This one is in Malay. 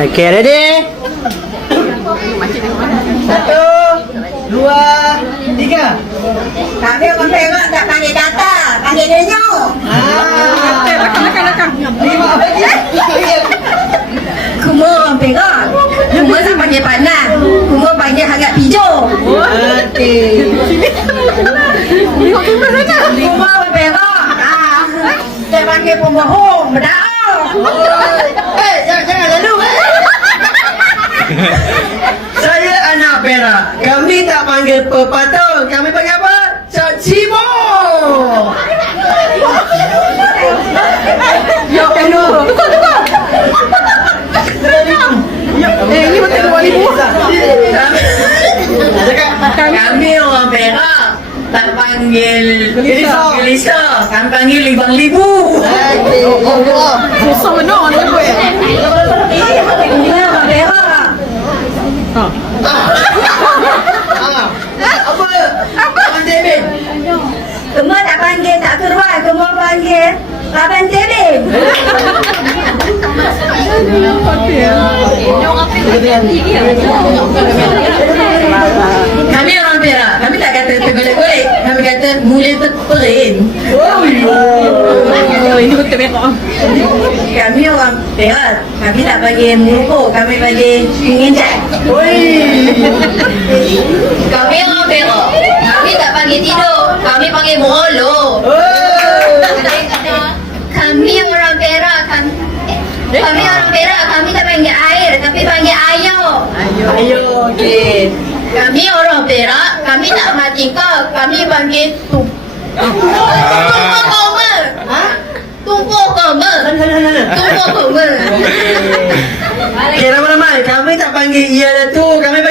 Okay, ready? 1, 2, 3. Kami orang Perak tak panggil kata, panggil denyok. Belakang. 5 lagi. Kuma orang Perak. Kuma tak panggil panas. Kuma panggil hangat hijau. Okey. Kuma orang Perak. Saya panggil pembohong, berdakwah. Jangan lalu. Saya anak Perak. Kami tak panggil pepatah. Kami panggil apa? Cak Cimo. Ya Allah. Ini betul 2,000. Kami orang Perak tak panggil Gelisah. kami panggil 5,000. Susah benar orang tu ya. Kuma orang Perak. Apa? Abang David. Kuma tak panggil tak keruan. Kuma panggil Abang Tebing. Kami orang Perak. Kami tak kata tergolek-golek. Kami kata mula terperin. Ini betul Perak. Kami orang Perak. Kami tak panggil murukuk. Kami panggil penginjak. Kami orang Perak. Kami tak panggil tidur. Kami panggil merolok. Kami orang Perak. Kami orang Perak. Kami tak panggil air. Tapi panggil ayo. Ayo, okey. Kami orang Perak. Kami tak mati kau. Kami panggil tumpuk koma. Tumpuk koma. Tumpuk koma. Okey, ramai-ramai. Kami tak panggil iya dah tu. Kami